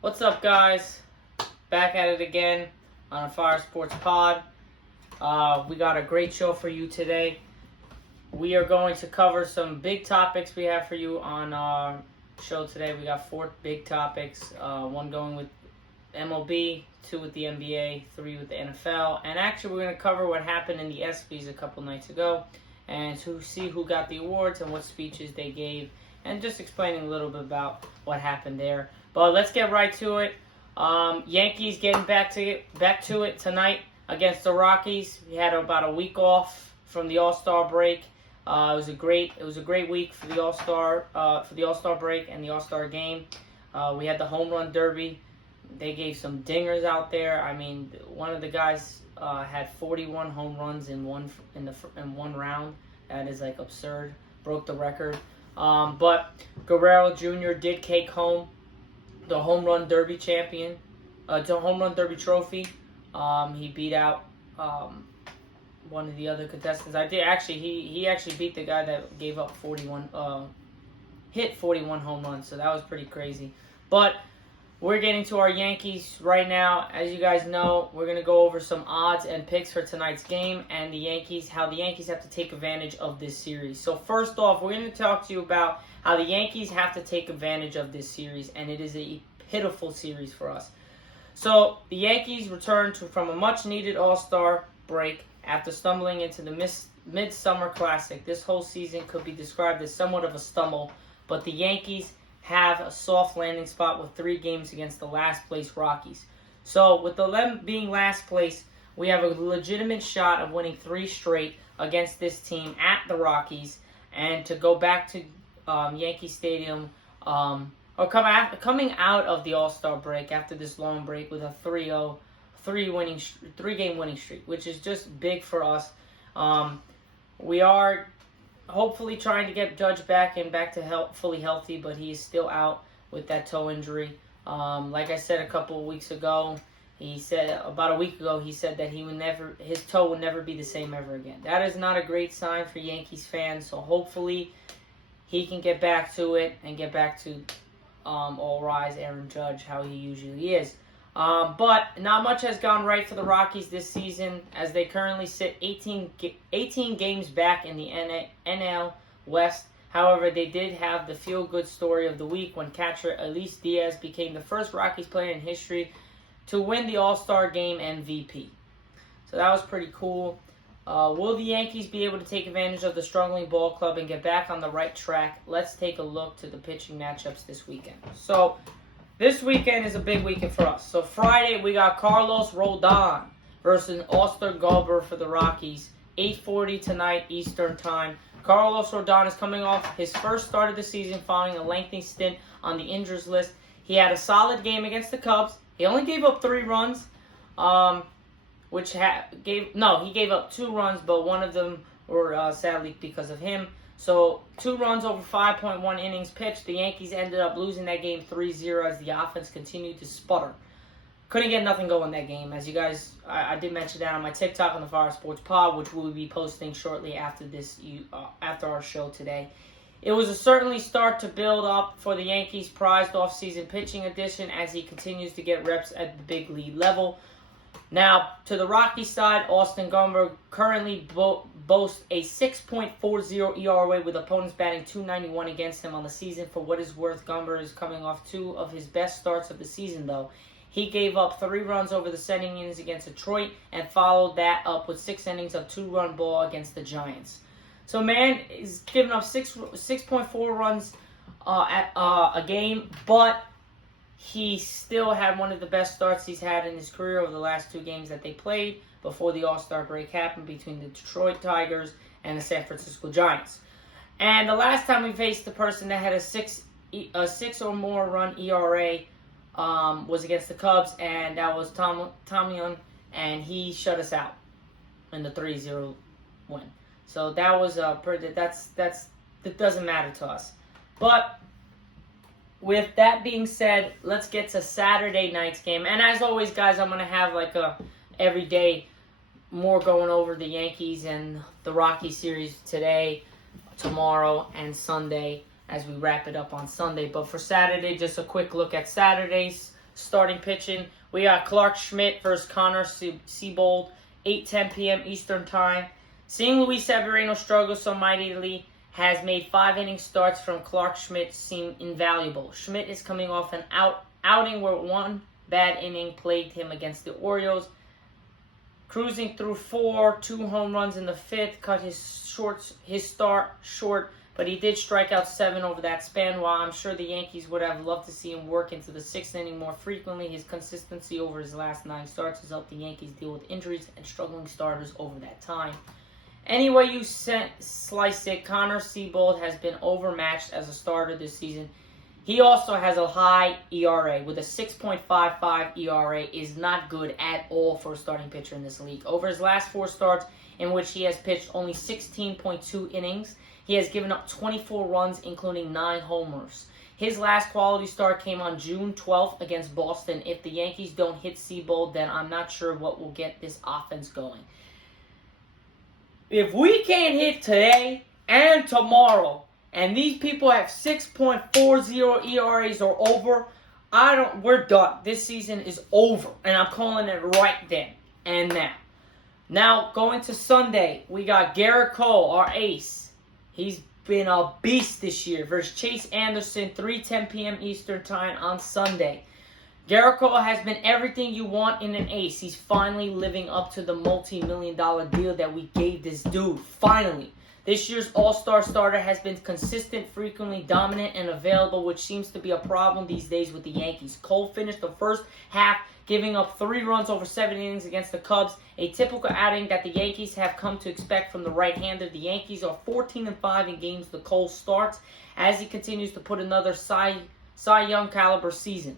What's up, guys? Back at it again on a Fire Sports Pod. We got a great show for you today. We are going to cover some big topics we have for you on our show today. We got 4 big topics, one going with MLB, 2 with the NBA, 3 with the NFL. And actually, we're going to cover what happened in the ESPYs a couple nights ago and to see who got the awards and what speeches they gave, and just explaining a little bit about what happened there. But let's get right to it. Yankees getting back to it tonight against the Rockies. We had about a week off from the All-Star break. It was a great week for the All-Star break and the All-Star game. We had the home run derby. They gave some dingers out there. I mean, one of the guys had 41 home runs in one round. That is like absurd. Broke the record. But Guerrero Jr. did take home the home run derby the home run derby trophy. He beat out one of the other contestants. He actually beat the guy that gave up 41, hit 41 home runs. So that was pretty crazy. But we're getting to our Yankees right now. As you guys know, we're gonna go over some odds and picks for tonight's game and how the Yankees have to take advantage of this series. So first off, we're gonna talk to you about how the Yankees have to take advantage of this series, and it is a pitiful series for us. So the Yankees returned from a much-needed All-Star break after stumbling into the Midsummer Classic. This whole season could be described as somewhat of a stumble, but the Yankees have a soft landing spot with 3 games against the last-place Rockies. So with them being last place, we have a legitimate shot of winning 3 straight against this team at the Rockies, and to go back to Yankee Stadium, coming out of the All-Star break after this long break with a 3-game winning streak, which is just big for us. We are hopefully trying to get Judge back to fully healthy, but he is still out with that toe injury. Like I said about a week ago, he said that his toe would never be the same ever again. That is not a great sign for Yankees fans, so hopefully he can get back to it and get back to all rise Aaron Judge, how he usually is. But not much has gone right for the Rockies this season, as they currently sit 18 games back in the NL West. However, they did have the feel-good story of the week when catcher Elise Diaz became the first Rockies player in history to win the All-Star Game MVP. So that was pretty cool. Will the Yankees be able to take advantage of the struggling ball club and get back on the right track? Let's take a look to the pitching matchups this weekend. So this weekend is a big weekend for us. So Friday, we got Carlos Rodon versus Austin Gomber for the Rockies. 8:40 tonight, Eastern Time. Carlos Rodon is coming off his first start of the season following a lengthy stint on the injuries list. He had a solid game against the Cubs. He only gave up 3 runs, he gave up 2 runs, but one of them were sadly because of him. So 2 runs over 5.1 innings pitched. The Yankees ended up losing that game 3-0 as the offense continued to sputter. Couldn't get nothing going that game. As you guys, I did mention that on my TikTok on the Fire Sports Pod, which we will be posting shortly after our show today. It was a certainly start to build up for the Yankees' prized offseason pitching addition as he continues to get reps at the big league level. Now, to the Rockies side, Austin Gomber currently boasts a 6.40 ERA with opponents batting .291 against him on the season. For what is worth, Gomber is coming off 2 of his best starts of the season, though. He gave up 3 runs over the 7 innings against Detroit and followed that up with 6 innings of 2-run ball against the Giants. So, man is giving up 6.4 runs a game, but he still had one of the best starts he's had in his career over the last 2 games that they played before the All-Star break happened between the Detroit Tigers and the San Francisco Giants. And the last time we faced the person that had a 6 or more run ERA was against the Cubs, and that was Tom Young, and he shut us out in the 3-0 win. So that was that doesn't matter to us. But with that being said, let's get to Saturday night's game. And as always, guys, I'm going to have every day more going over the Yankees and the Rockies series today, tomorrow, and Sunday as we wrap it up on Sunday. But for Saturday, just a quick look at Saturday's starting pitching. We got Clark Schmidt versus Connor Seabold, 8:10 p.m. Eastern Time. Seeing Luis Severino struggle so mightily has made 5-inning starts from Clark Schmidt seem invaluable. Schmidt is coming off an outing where one bad inning plagued him against the Orioles. Cruising through 2 home runs in the 5th, cut his start short, but he did strike out 7 over that span. While I'm sure the Yankees would have loved to see him work into the 6th inning more frequently, his consistency over his last 9 starts has helped the Yankees deal with injuries and struggling starters over that time. Any way you slice it, Connor Seabold has been overmatched as a starter this season. He also has a high ERA with a 6.55 ERA. Is not good at all for a starting pitcher in this league. Over his last 4 starts, in which he has pitched only 16.2 innings, he has given up 24 runs, including 9 homers. His last quality start came on June 12th against Boston. If the Yankees don't hit Seabold, then I'm not sure what will get this offense going. If we can't hit today and tomorrow, and these people have 6.40 ERAs or over, we're done. This season is over, and I'm calling it right then and now. Now, going to Sunday, we got Garrett Cole, our ace. He's been a beast this year versus Chase Anderson, 3:10 p.m. Eastern Time on Sunday. Garrett Cole has been everything you want in an ace. He's finally living up to the multi-million-dollar deal that we gave this dude. Finally. This year's all-star starter has been consistent, frequently dominant, and available, which seems to be a problem these days with the Yankees. Cole finished the first half giving up 3 runs over 7 innings against the Cubs, a typical outing that the Yankees have come to expect from the right-hander. The Yankees are 14-5 in games the Cole starts as he continues to put another Cy Young caliber season.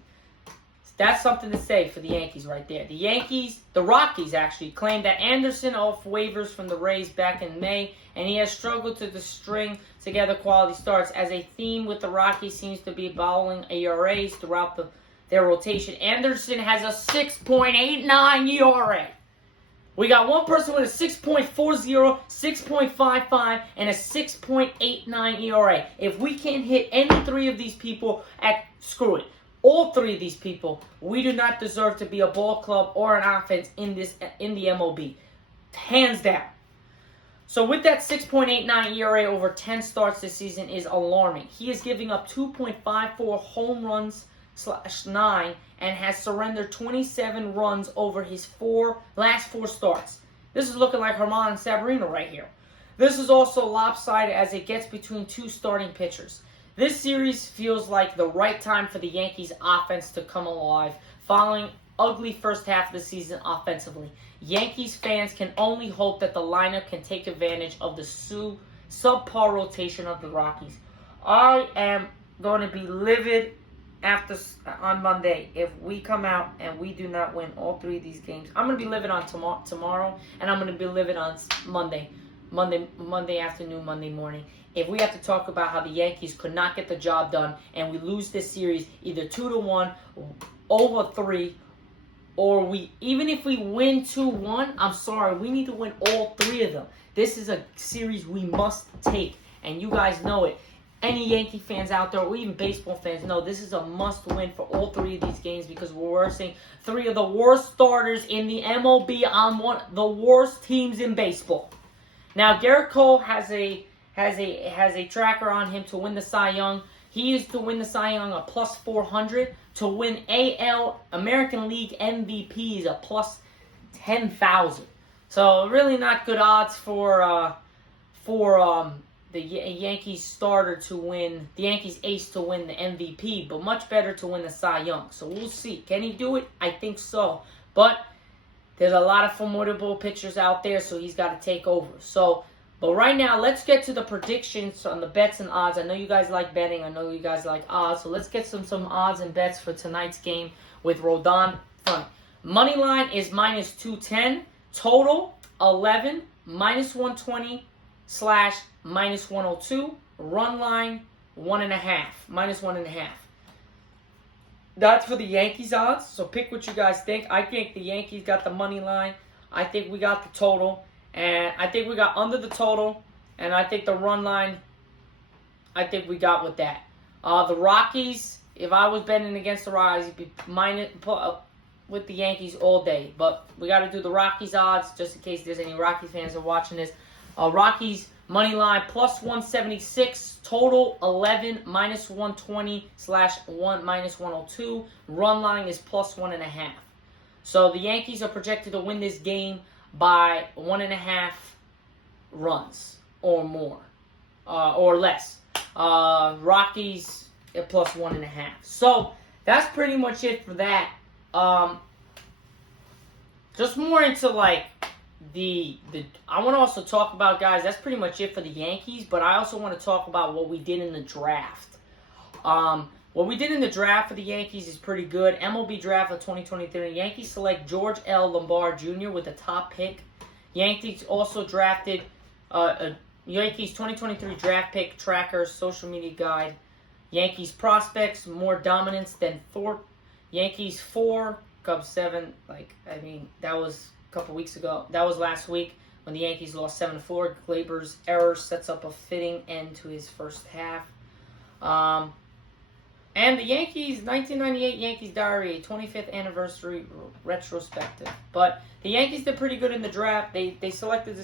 That's something to say for the Yankees right there. The Rockies actually, claimed that Anderson off waivers from the Rays back in May, and he has struggled to string together quality starts. As a theme with the Rockies seems to be bowling ERAs throughout their rotation. Anderson has a 6.89 ERA. We got one person with a 6.40, 6.55, and a 6.89 ERA. If we can't hit any 3 of these people, screw it. All 3 of these people, we do not deserve to be a ball club or an offense in the MLB. Hands down. So with that 6.89 ERA over 10 starts this season is alarming. He is giving up 2.54 home runs /9 and has surrendered 27 runs over his last 4 starts. This is looking like Herman Severino right here. This is also lopsided as it gets between 2 starting pitchers. This series feels like the right time for the Yankees offense to come alive following ugly first half of the season offensively. Yankees fans can only hope that the lineup can take advantage of the subpar rotation of the Rockies. I am going to be livid on Monday if we come out and we do not win all 3 of these games. I'm going to be livid on tomorrow, and I'm going to be livid on Monday afternoon, Monday morning. If we have to talk about how the Yankees could not get the job done and we lose this series either 2-1, over 3, or even if we win 2-1, I'm sorry, we need to win all 3 of them. This is a series we must take, and you guys know it. Any Yankee fans out there, or even baseball fans, know this is a must-win for all 3 of these games because we're versing 3 of the worst starters in the MLB on one of the worst teams in baseball. Now, Garrett Cole has a tracker on him to win the Cy Young. He used to win the Cy Young a plus 400. To win AL American League MVP is a plus 10,000. So really not good odds for the Yankees starter to win, the Yankees ace to win the MVP, but much better to win the Cy Young. So we'll see. Can he do it? I think so. But there's a lot of formidable pitchers out there, so he's got to take over. But right now, let's get to the predictions on the bets and odds. I know you guys like betting. I know you guys like odds. So let's get some odds and bets for tonight's game with Rodon Front. Money line is minus 210. Total, 11. Minus 120 / minus 102. Run line, 1.5. Minus 1.5. That's for the Yankees odds. So pick what you guys think. I think the Yankees got the money line. I think we got the total. And I think we got under the total. And I think the run line, I think we got with that. The Rockies If I was betting against the Rockies, it'd be with the Yankees all day. But we got to do the Rockies odds just in case there's any Rockies fans are watching this. Rockies money line plus 176, total 11, minus 120 / 1 minus 102. Run line is plus 1.5. So the Yankees are projected to win this game by 1.5 runs or more, or less. Rockies at plus 1.5. So that's pretty much it for that. Just more into like the I want to also talk about, guys, that's pretty much it for the Yankees, but I also want to talk about what we did in the draft. What we did in the draft for the Yankees is pretty good. MLB draft of 2023. Yankees select George L. Lombard Jr. with the top pick. Yankees also drafted Yankees 2023 draft pick tracker, social media guide. Yankees prospects, more dominance than Thorpe. Yankees 4, Cubs 7. That was a couple weeks ago. That was last week when the Yankees lost 7-4. Glaber's error sets up a fitting end to his first half. And the Yankees, 1998 Yankees Diary, 25th anniversary retrospective. But the Yankees did pretty good in the draft. They selected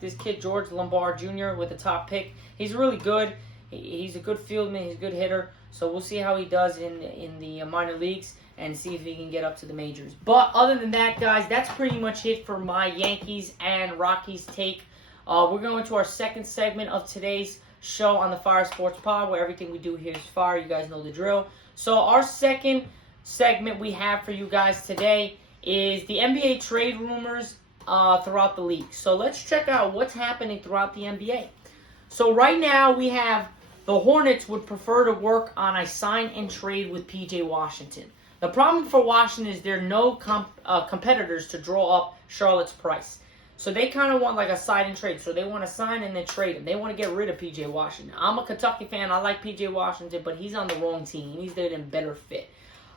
this kid, George Lombard Jr. with the top pick. He's really good. He's a good fieldman. He's a good hitter. So we'll see how he does in the minor leagues and see if he can get up to the majors. But other than that, guys, that's pretty much it for my Yankees and Rockies take. We're going to our second segment of today's show on the Fire Sports Pod, where everything we do here is fire. You guys know the drill. So our second segment we have for you guys today is the NBA trade rumors throughout the league. So let's check out what's happening throughout the NBA. So right now we have the Hornets would prefer to work on a sign and trade with P.J. Washington. The problem for Washington is there are no competitors to draw up Charlotte's price. So they kind of want like a sign and trade. So they want to sign and then trade him. They want to get rid of P.J. Washington. I'm a Kentucky fan. I like P.J. Washington, but he's on the wrong team. He needs a better fit.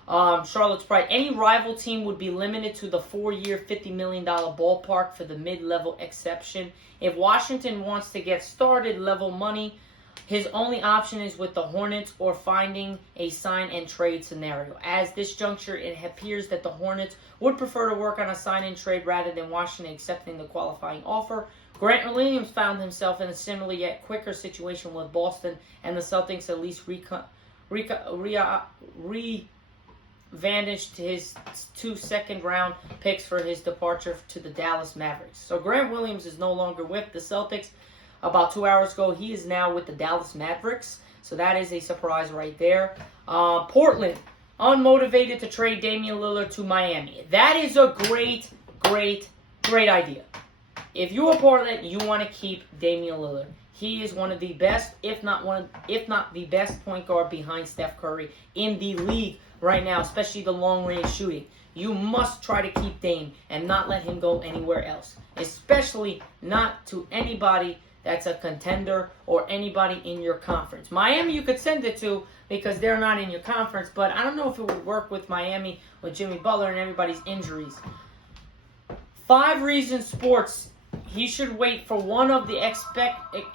Charlotte's price. Any rival team would be limited to the 4-year, $50 million ballpark for the mid-level exception. If Washington wants to get started level money, his only option is with the Hornets or finding a sign and trade scenario. At this juncture, it appears that the Hornets would prefer to work on a sign and trade rather than Washington accepting the qualifying offer. Grant Williams found himself in a similar yet quicker situation with Boston, and the Celtics at least re-vantaged his 2 second-round picks for his departure to the Dallas Mavericks. So Grant Williams is no longer with the Celtics. About 2 hours ago, he is now with the Dallas Mavericks. So that is a surprise right there. Portland, unmotivated to trade Damian Lillard to Miami. That is a great, great, great idea. If you are Portland, you want to keep Damian Lillard. He is one of the best, if not the best point guard behind Steph Curry in the league right now, especially the long-range shooting. You must try to keep Dame and not let him go anywhere else, especially not to anybody that's a contender or anybody in your conference. Miami you could send it to because they're not in your conference, but I don't know if it would work with Miami with Jimmy Butler and everybody's injuries. 5 reasons sports he should wait for one of the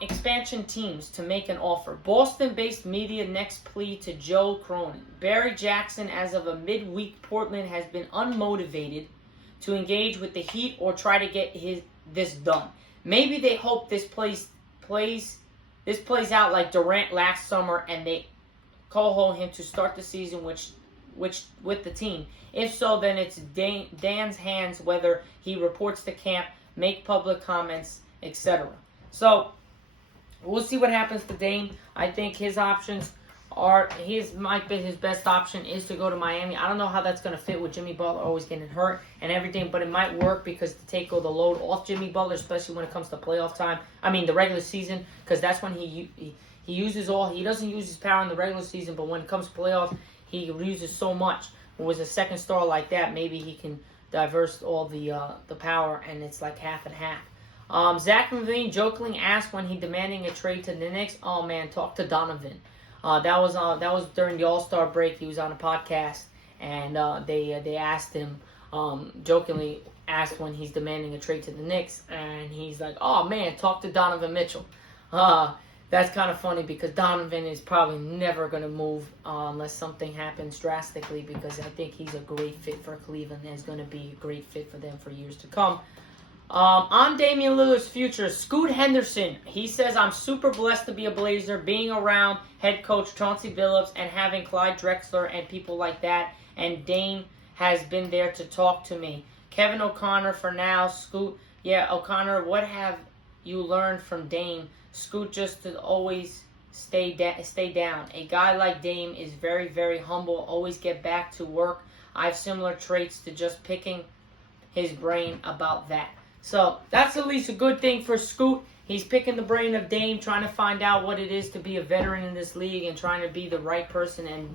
expansion teams to make an offer. Boston-based media next plea to Joe Cronin. Barry Jackson, as of a midweek, Portland has been unmotivated to engage with the Heat or try to get this done. Maybe they hope this plays out like Durant last summer, and they coho him to start the season, which with the team. If so, then it's Dan's hands whether he reports to camp, make public comments, etc. So we'll see what happens to Dame. I think his options might be his best option is to go to Miami. I don't know how that's going to fit with Jimmy Butler always getting hurt and everything, but it might work because to take all the load off Jimmy Butler, especially when it comes to playoff time. I mean the regular season, because that's when he uses all. He doesn't use his power in the regular season, but when it comes to playoffs, he uses so much. With a second star like that, maybe he can diverse all the power, and it's like half and half. Zach LaVine jokingly asked when he demanding a trade to the Knicks. Oh man, talk to Donovan. That was during the All-Star break. He was on a podcast, and they asked him, jokingly asked when he's demanding a trade to the Knicks, and he's like, "Oh man, talk to Donovan Mitchell." That's kind of funny because Donovan is probably never going to move unless something happens drastically, because I think he's a great fit for Cleveland and is going to be a great fit for them for years to come. On Damian Lillard's future, Scoot Henderson, he says, I'm super blessed to be a Blazer, being around head coach Chauncey Billups and having Clyde Drexler and people like that, and Dame has been there to talk to me. Kevin O'Connor for now. Scoot, yeah, O'Connor, what have you learned from Dame? Scoot, just to always stay down. A guy like Dame is very, very humble, always get back to work. I have similar traits to just picking his brain about that. So that's at least a good thing for Scoot. He's picking the brain of Dame, trying to find out what it is to be a veteran in this league and trying to be the right person and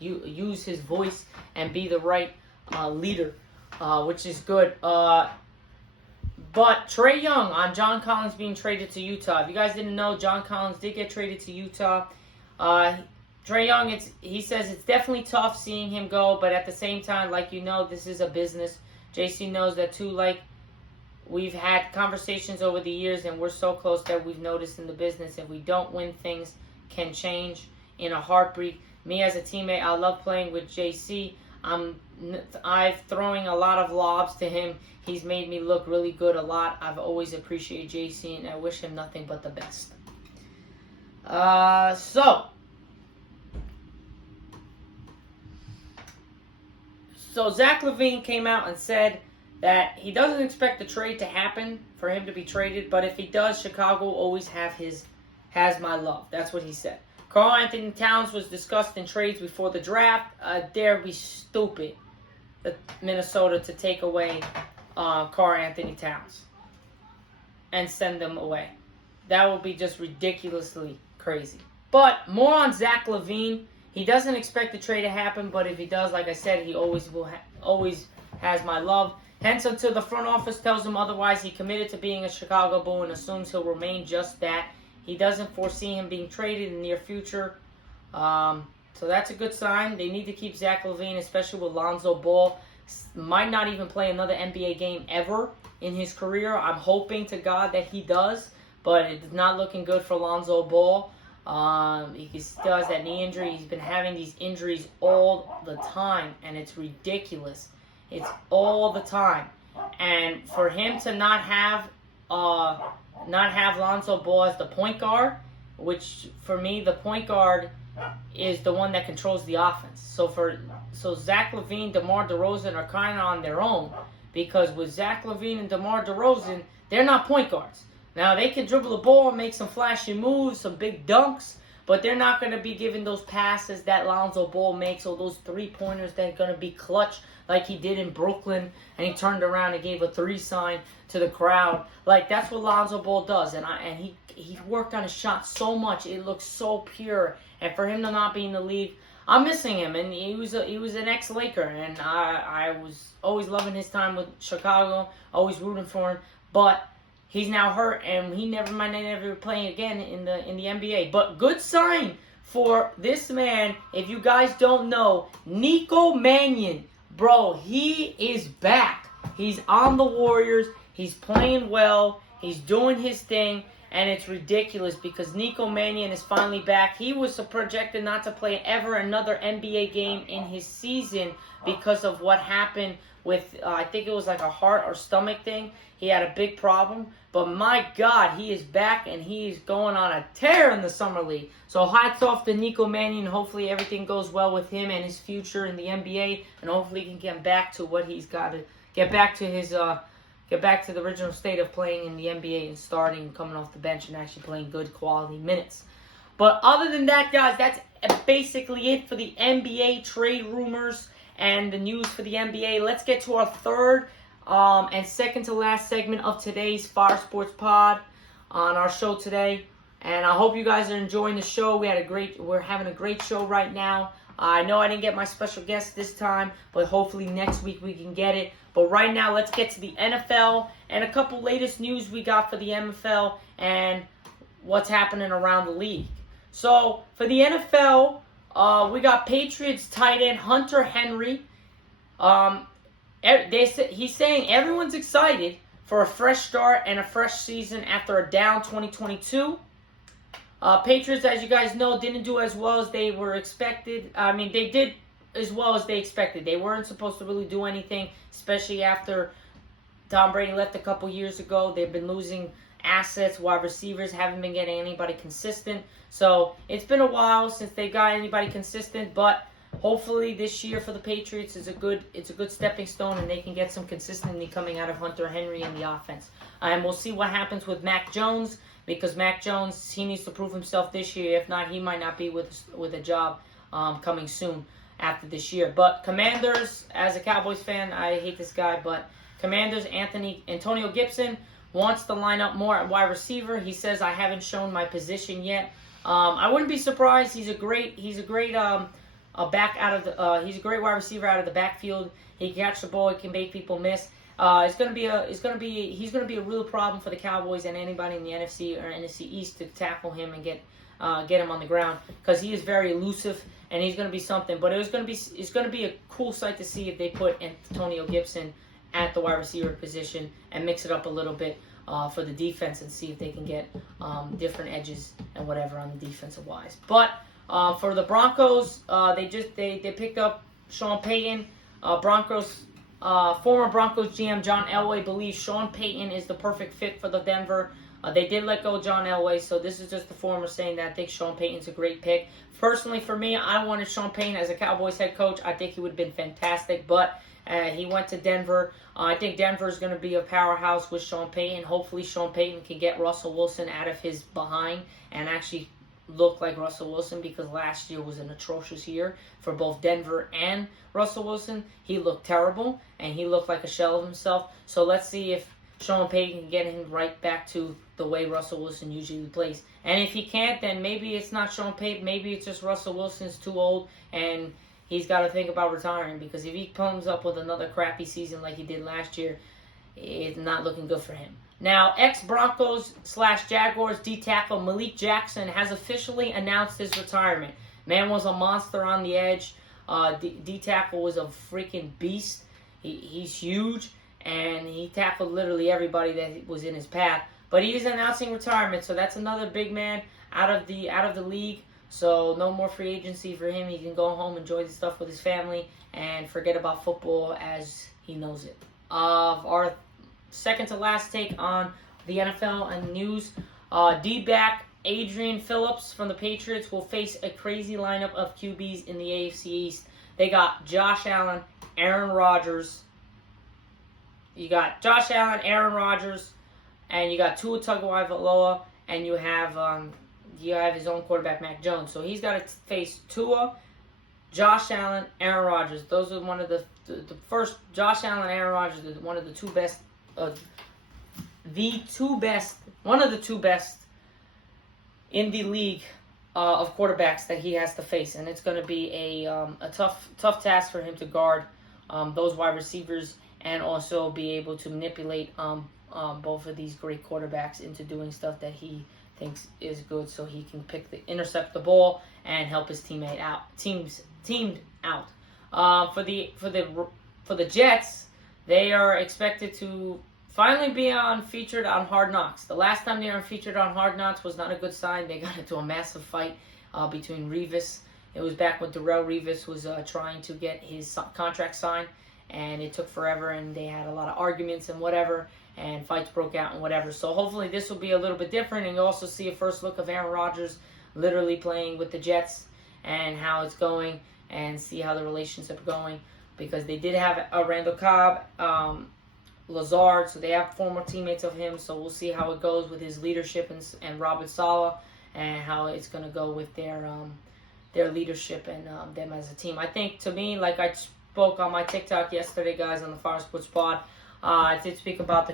use his voice and be the right leader, which is good. But Trae Young on John Collins being traded to Utah. If you guys didn't know, John Collins did get traded to Utah. Trae Young, he says it's definitely tough seeing him go, but at the same time, like you know, this is a business. JC knows that too. Like, we've had conversations over the years, and we're so close that we've noticed in the business, if we don't win, things can change in a heartbeat. Me as a teammate, I love playing with JC. I'm throwing a lot of lobs to him. He's made me look really good a lot. I've always appreciated JC, and I wish him nothing but the best. So Zach LaVine came out and said that he doesn't expect the trade to happen for him to be traded, but if he does, Chicago will always has my love. That's what he said. Karl Anthony Towns was discussed in trades before the draft. Dare be stupid, Minnesota, to take away Karl Anthony Towns and send them away. That would be just ridiculously crazy. But more on Zach LaVine. He doesn't expect the trade to happen, but if he does, like I said, he always always has my love. Hence, until the front office tells him otherwise, he committed to being a Chicago Bull and assumes he'll remain just that. He doesn't foresee him being traded in the near future. So that's a good sign. They need to keep Zach LaVine, especially with Lonzo Ball. Might not even play another NBA game ever in his career. I'm hoping to God that he does, but it's not looking good for Lonzo Ball. He still has that knee injury. He's been having these injuries all the time, and it's ridiculous. It's all the time. And for him to not have Lonzo Ball as the point guard, which for me, the point guard is the one that controls the offense. So Zach LaVine, DeMar DeRozan are kind of on their own, because with Zach LaVine and DeMar DeRozan, they're not point guards. Now, they can dribble the ball, make some flashy moves, some big dunks, but they're not going to be giving those passes that Lonzo Ball makes, or those three-pointers that are going to be clutch like he did in Brooklyn, and he turned around and gave a 3 sign to the crowd. Like, that's what Lonzo Ball does, and he worked on his shot so much. It looks so pure, and for him to not be in the league, I'm missing him, and he was an ex-Laker, and I was always loving his time with Chicago, always rooting for him, but he's now hurt, and he might never play again in the NBA. But good sign for this man. If you guys don't know, Nico Mannion, bro, he is back. He's on the Warriors. He's playing well. He's doing his thing, and it's ridiculous because Nico Mannion is finally back. He was projected not to play ever another NBA game in his season because of what happened with, I think it was like a heart or stomach thing. He had a big problem. But my God, he is back, and he is going on a tear in the Summer League. So hats off to Nico Mannion. Hopefully everything goes well with him and his future in the NBA, and hopefully he can get back to what he's got to get back to the original state of playing in the NBA and starting, coming off the bench, and actually playing good quality minutes. But other than that, guys, that's basically it for the NBA trade rumors and the news for the NBA. Let's get to our third and second to last segment of today's Fire Sports Pod on our show today. And I hope you guys are enjoying the show. We're having a great show right now. I know I didn't get my special guest this time, but hopefully next week we can get it. But right now, let's get to the NFL and a couple latest news we got for the NFL and what's happening around the league. So for the NFL, we got Patriots tight end Hunter Henry. He's saying everyone's excited for a fresh start and a fresh season after a down 2022. Patriots, as you guys know, didn't do as well as they were expected. I mean, they did as well as they expected. They weren't supposed to really do anything, especially after Tom Brady left a couple years ago. They've been losing assets. Wide receivers haven't been getting anybody consistent. So it's been a while since they got anybody consistent, but hopefully this year for the Patriots is a good stepping stone, and they can get some consistency coming out of Hunter Henry and the offense. And we'll see what happens with Mac Jones, because Mac Jones, he needs to prove himself this year. If not, he might not be with a job coming soon after this year. But Commanders, as a Cowboys fan, I hate this guy, but Commanders, Antonio Gibson wants to line up more at wide receiver. He says, I haven't shown my position yet. I wouldn't be surprised. He's a great back out of the. He's a great wide receiver out of the backfield. He can catch the ball. He can make people miss. He's gonna be a real problem for the Cowboys and anybody in the NFC or NFC East to tackle him and get him on the ground, because he is very elusive and he's gonna be something. But it's gonna be a cool sight to see if they put Antonio Gibson at the wide receiver position and mix it up a little bit for the defense, and see if they can get different edges and whatever on the defensive wise. But for the Broncos, they picked up Sean Payton. Former Broncos GM John Elway believes Sean Payton is the perfect fit for the Denver. They did let go of John Elway, so this is just the former saying that I think Sean Payton's a great pick. Personally, for me, I wanted Sean Payton as a Cowboys head coach. I think he would have been fantastic, but he went to Denver. I think Denver is going to be a powerhouse with Sean Payton. Hopefully, Sean Payton can get Russell Wilson out of his behind and actually look like Russell Wilson, because last year was an atrocious year for both Denver and Russell Wilson. He looked terrible, and he looked like a shell of himself. So let's see if Sean Payton can get him right back to the way Russell Wilson usually plays. And if he can't, then maybe it's not Sean Payton. Maybe it's just Russell Wilson's too old, and he's got to think about retiring, because if he comes up with another crappy season like he did last year, it's not looking good for him. Now, ex-Broncos/Jaguars D-tackle Malik Jackson has officially announced his retirement. Man was a monster on the edge. D-tackle was a freaking beast. He's huge, and he tackled literally everybody that was in his path. But he is announcing retirement, so that's another big man out of the league. So no more free agency for him. He can go home, enjoy the stuff with his family, and forget about football as he knows it. Our second to last take on the NFL and news. D-back Adrian Phillips from the Patriots will face a crazy lineup of QBs in the AFC East. They got Josh Allen, Aaron Rodgers. You got Josh Allen, Aaron Rodgers, and you got Tua Tagovailoa, and you have his own quarterback, Mac Jones. So he's got to face Tua, Josh Allen, Aaron Rodgers. Those are one of the first. Josh Allen, Aaron Rodgers are one of the two best. One of the two best in the league of quarterbacks that he has to face, and it's going to be a tough task for him to guard those wide receivers and also be able to manipulate both of these great quarterbacks into doing stuff that he thinks is good, so he can intercept the ball and help his teamed out. For the Jets, they are expected to finally be featured on Hard Knocks. The last time they were featured on Hard Knocks was not a good sign. They got into a massive fight between Revis. It was back when Darrelle Revis was trying to get his contract signed, and it took forever, and they had a lot of arguments and whatever, and fights broke out and whatever. So hopefully this will be a little bit different, and you also see a first look of Aaron Rodgers literally playing with the Jets and how it's going, and see how the relationship going, because they did have Randall Cobb, Lazard, so they have former teammates of him, so we'll see how it goes with his leadership and Robert Saleh, and how it's going to go with their leadership and them as a team. I think, to me, like I spoke on my TikTok yesterday, guys, on the Fire Sports Pod, I did speak about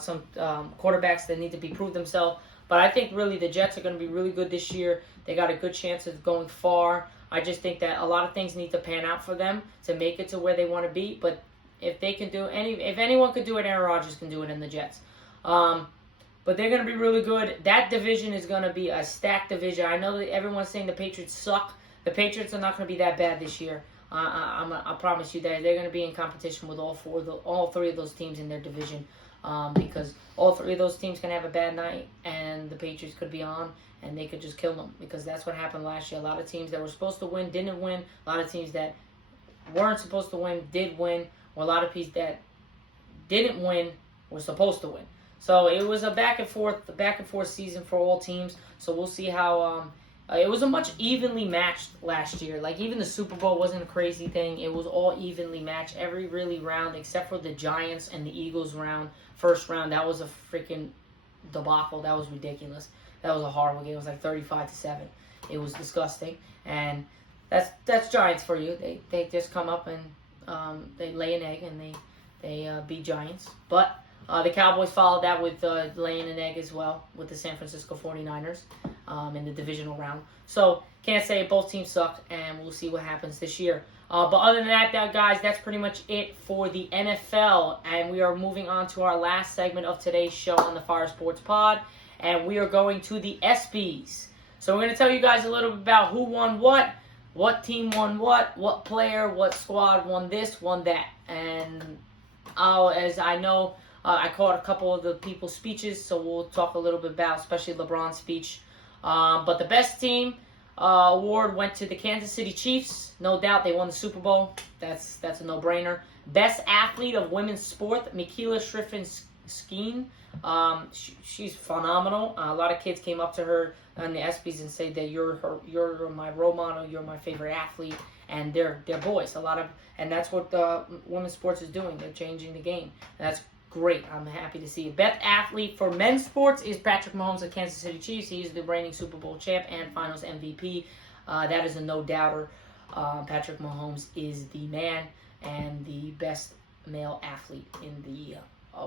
some quarterbacks that need to be proved themselves, but I think really the Jets are going to be really good this year. They got a good chance of going far. I just think that a lot of things need to pan out for them to make it to where they want to be, but if anyone could do it, Aaron Rodgers can do it in the Jets. But they're going to be really good. That division is going to be a stacked division. I know that everyone's saying the Patriots suck. The Patriots are not going to be that bad this year. I promise you that they're going to be in competition with all three of those teams in their division. because all three of those teams can have a bad night, and the Patriots could be on, and they could just kill them, because that's what happened last year. A lot of teams that were supposed to win didn't win. A lot of teams that weren't supposed to win did win, or a lot of teams that didn't win were supposed to win. So it was a back and forth season for all teams. So we'll see how. It was a much evenly matched last year. Like, even the Super Bowl wasn't a crazy thing. It was all evenly matched every really round, except for the Giants and the Eagles first round. That was a freaking debacle. That was ridiculous. That was a horrible game. It was like 35-7. It was disgusting. And that's Giants for you. They just come up and they lay an egg, and they beat Giants. But the Cowboys followed that with laying an egg as well with the San Francisco 49ers in the divisional round. So can't say both teams sucked, and we'll see what happens this year. But other than that, guys, that's pretty much it for the NFL. And we are moving on to our last segment of today's show on the Fire Sports Pod. And we are going to the ESPYs. So we're going to tell you guys a little bit about who won what team won what player, what squad won this, won that. And as I know, I caught a couple of the people's speeches, so we'll talk a little bit about, especially LeBron's speech. But the best team award went to the Kansas City Chiefs. No doubt, they won the Super Bowl. That's a no-brainer. Best athlete of women's sport, Michaela Shriffen-Skeen. She's phenomenal. A lot of kids came up to her on the ESPYs and said that you're my role model, you're my favorite athlete, and they're boys. And that's what women's sports is doing. They're changing the game. And that's great. I'm happy to see it. Best athlete for men's sports is Patrick Mahomes of Kansas City Chiefs. He's the reigning Super Bowl champ and Finals MVP. That is a no-doubter. Patrick Mahomes is the man and the best male athlete in the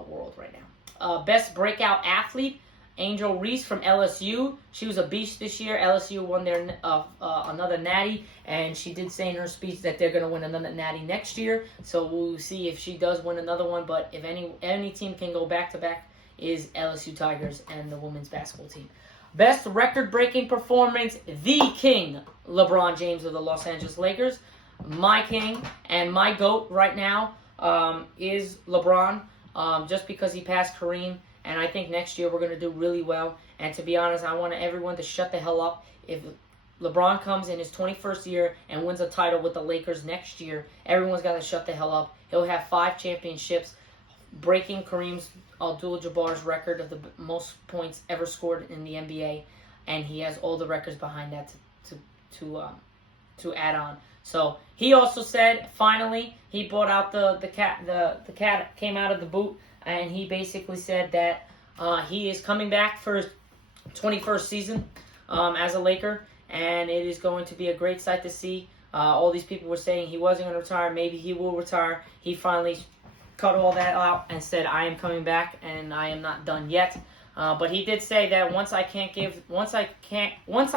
world right now. Best breakout athlete, Angel Reese from LSU. She was a beast this year. LSU won their another natty, and she did say in her speech that they're going to win another natty next year. So we'll see if she does win another one. But if any team can go back-to-back, is LSU Tigers and the women's basketball team. Best record-breaking performance, the king, LeBron James of the Los Angeles Lakers. My king and my GOAT right now is LeBron, just because he passed Kareem. And I think next year we're going to do really well. And to be honest, I want everyone to shut the hell up. If LeBron comes in his 21st year and wins a title with the Lakers next year, everyone's got to shut the hell up. He'll have 5 championships, breaking Kareem Abdul-Jabbar's record of the most points ever scored in the NBA. And he has all the records behind that to add on. So he also said, finally, he brought out the cat came out of the boot. And he basically said that he is coming back for his 21st season as a Laker. And it is going to be a great sight to see. All these people were saying he wasn't going to retire. Maybe he will retire. He finally cut all that out and said, I am coming back and I am not done yet. But he did say that once I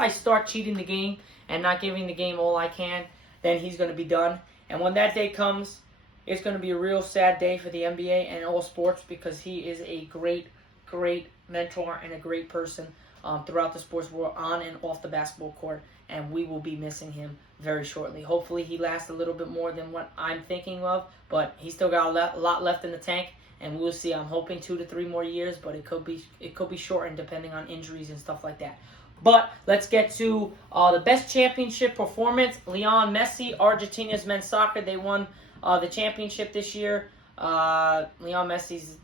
start cheating the game and not giving the game all I can, then he's going to be done. And when that day comes, it's going to be a real sad day for the NBA and all sports, because he is a great, great mentor and a great person throughout the sports world, on and off the basketball court, and we will be missing him very shortly. Hopefully he lasts a little bit more than what I'm thinking of, but he's still got a lot left in the tank, and we'll see. I'm hoping 2 to 3 more years, but it could be shortened depending on injuries and stuff like that. But let's get to the best championship performance. Lionel Messi, Argentina's men's soccer, they won the championship this year. Lionel Messi's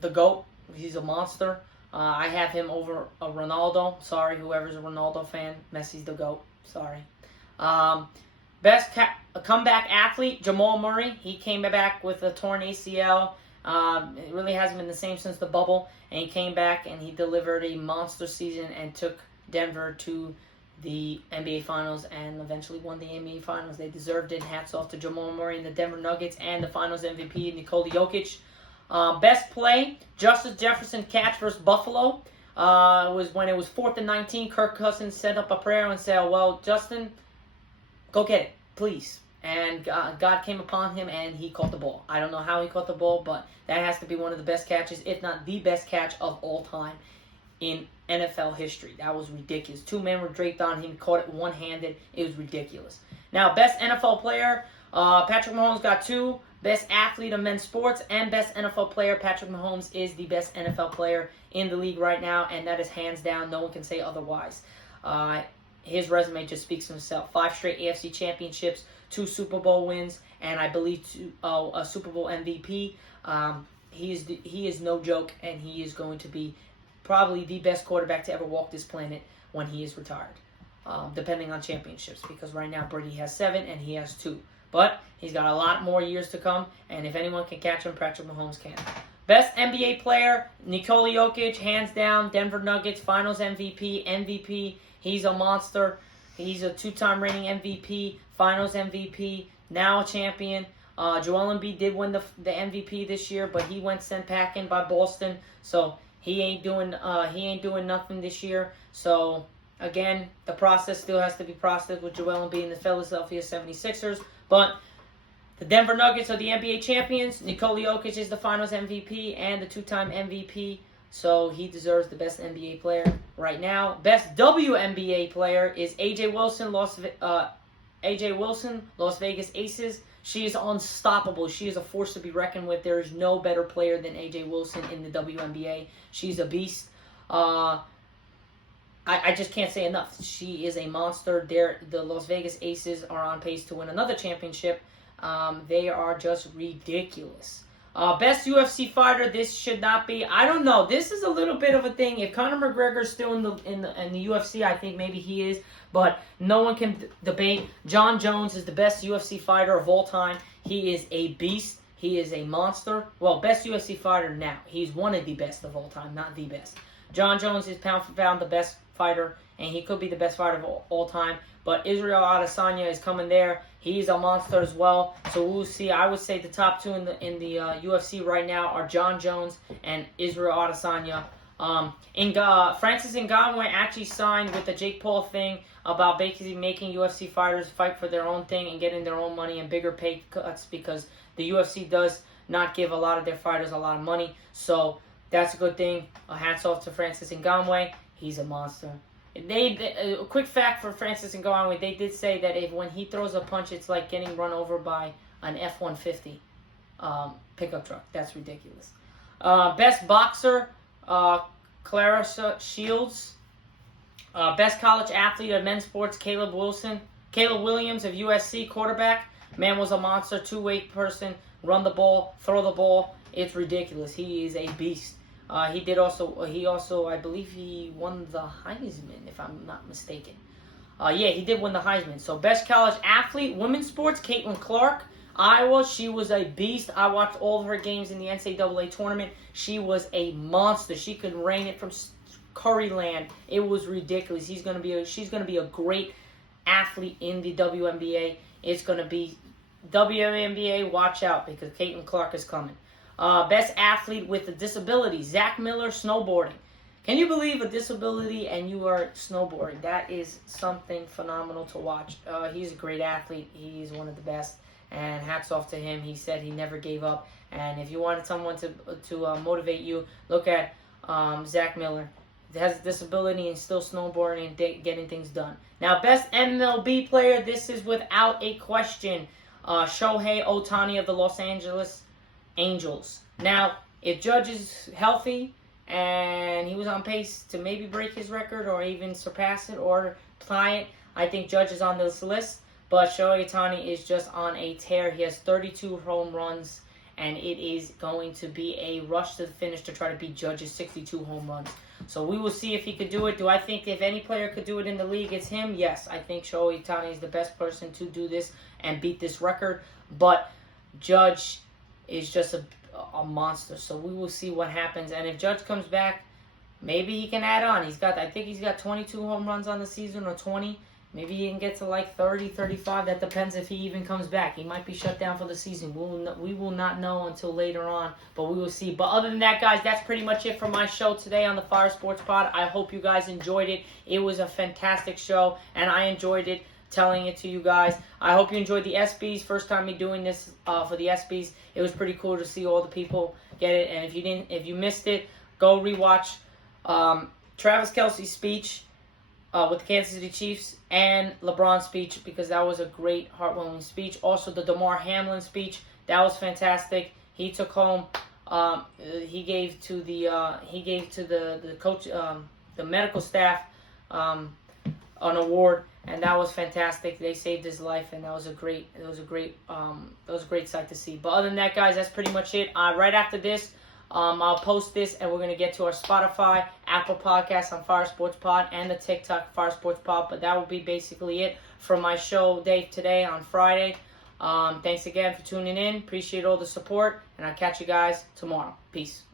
the GOAT. He's a monster. I have him over Ronaldo. Sorry, whoever's a Ronaldo fan. Messi's the GOAT. Sorry. Best comeback athlete, Jamal Murray. He came back with a torn ACL. It really hasn't been the same since the bubble. And he came back and he delivered a monster season and took Denver to the NBA Finals and eventually won the NBA Finals. They deserved it. Hats off to Jamal Murray and the Denver Nuggets and the Finals MVP, Nikola Jokic. Best play, Justin Jefferson catch versus Buffalo. Was when it was 4th and 19. Kirk Cousins sent up a prayer and said, well, Justin, go get it, please. And God came upon him and he caught the ball. I don't know how he caught the ball, but that has to be one of the best catches, if not the best catch of all time in NFL history. That was ridiculous. 2 men were draped on him. He caught it one-handed. It was ridiculous. Now, best NFL player, Patrick Mahomes got 2. Best athlete of men's sports and best NFL player. Patrick Mahomes is the best NFL player in the league right now, and that is hands down. No one can say otherwise. His resume just speaks for himself. 5 straight AFC championships, 2 Super Bowl wins, and I believe a Super Bowl MVP. He is no joke, and he is going to be probably the best quarterback to ever walk this planet when he is retired, depending on championships, because right now Brady has 7 and he has 2. But he's got a lot more years to come, and if anyone can catch him, Patrick Mahomes can. Best NBA player, Nikola Jokic, hands down, Denver Nuggets, Finals MVP. He's a monster. He's a 2-time reigning MVP, Finals MVP, now a champion. Joel Embiid did win the MVP this year, but he went sent packing by Boston, so he ain't doing nothing this year. So again, the process still has to be processed with Joel Embiid and the Philadelphia 76ers. But the Denver Nuggets are the NBA champions. Nikola Jokic is the Finals MVP and the 2-time MVP. So he deserves the best NBA player right now. Best WNBA player is AJ Wilson, Las Vegas Aces. She is unstoppable. She is a force to be reckoned with. There is no better player than AJ Wilson in the WNBA. She's a beast. I just can't say enough. She is a monster. The Las Vegas Aces are on pace to win another championship. They are just ridiculous. Best UFC fighter, this should not be. I don't know. This is a little bit of a thing. If Conor McGregor is still in the UFC, I think maybe he is. But no one can debate. John Jones is the best UFC fighter of all time. He is a beast. He is a monster. Well, best UFC fighter now. He's one of the best of all time, not the best. John Jones is pound for pound the best fighter, and he could be the best fighter of all time. But Israel Adesanya is coming there. He's a monster as well. So we'll see. I would say the top 2 in the UFC right now are John Jones and Israel Adesanya. Francis Ngannou actually signed with the Jake Paul thing about basically making UFC fighters fight for their own thing and getting their own money and bigger pay cuts, because the UFC does not give a lot of their fighters a lot of money. So that's a good thing. Hats off to Francis Ngannou. He's a monster. A quick fact for Francis Ngannou, they did say that when he throws a punch, it's like getting run over by an F-150 pickup truck. That's ridiculous. Best boxer, Clarissa Shields. Best college athlete of men's sports, Caleb Williams of USC, quarterback. Man was a monster, 2-way person, run the ball, throw the ball. It's ridiculous. He is a beast. He also, I believe he won the Heisman, if I'm not mistaken. Yeah, he did win the Heisman. So best college athlete, women's sports, Caitlin Clark, Iowa. She was a beast. I watched all of her games in the NCAA tournament. She was a monster. She could rain it from Curryland. It was ridiculous. She's gonna be a great athlete in the WNBA. It's gonna be WNBA. Watch out, because Caitlin Clark is coming. Best athlete with a disability, Zach Miller, snowboarding. Can you believe a disability and you are snowboarding? That is something phenomenal to watch. He's a great athlete. He's one of the best, and hats off to him. He said he never gave up. And if you wanted someone to motivate you, look at Zach Miller. He has a disability and still snowboarding and getting things done. Now, best MLB player, this is without a question, Shohei Ohtani of the Los Angeles Angels. Now, if Judge is healthy and he was on pace to maybe break his record or even surpass it or tie it, I think Judge is on this list. But Shohei Ohtani is just on a tear. He has 32 home runs, and it is going to be a rush to the finish to try to beat Judge's 62 home runs. So we will see if he could do it. Do I think if any player could do it in the league, it's him? Yes, I think Shohei Ohtani is the best person to do this and beat this record. But Judge is just a monster. So we will see what happens. And if Judge comes back, maybe he can add on. I think he's got 22 home runs on the season, or 20. Maybe he can get to like 30, 35. That depends if he even comes back. He might be shut down for the season. We will not know until later on, but we will see. But other than that, guys, that's pretty much it for my show today on the Fire Sports Pod. I hope you guys enjoyed it. It was a fantastic show, and I enjoyed it telling it to you guys. I hope you enjoyed the ESPYs. First time me doing this for the ESPYs. It was pretty cool to see all the people get it. And if you missed it, go rewatch Travis Kelce's speech with the Kansas City Chiefs and LeBron's speech, because that was a great heartwarming speech. Also, the DeMar Hamlin speech. That was fantastic. He took home. He gave to the coach, the medical staff, an award, and that was fantastic. They saved his life, and that was a great sight to see. But other than that, guys, that's pretty much it. Right after this, I'll post this, and we're gonna get to our Spotify, Apple Podcasts on Fire Sports Pod, and the TikTok Fire Sports Pod. But that will be basically it for my show day today on Friday. Thanks again for tuning in. Appreciate all the support, and I'll catch you guys tomorrow. Peace.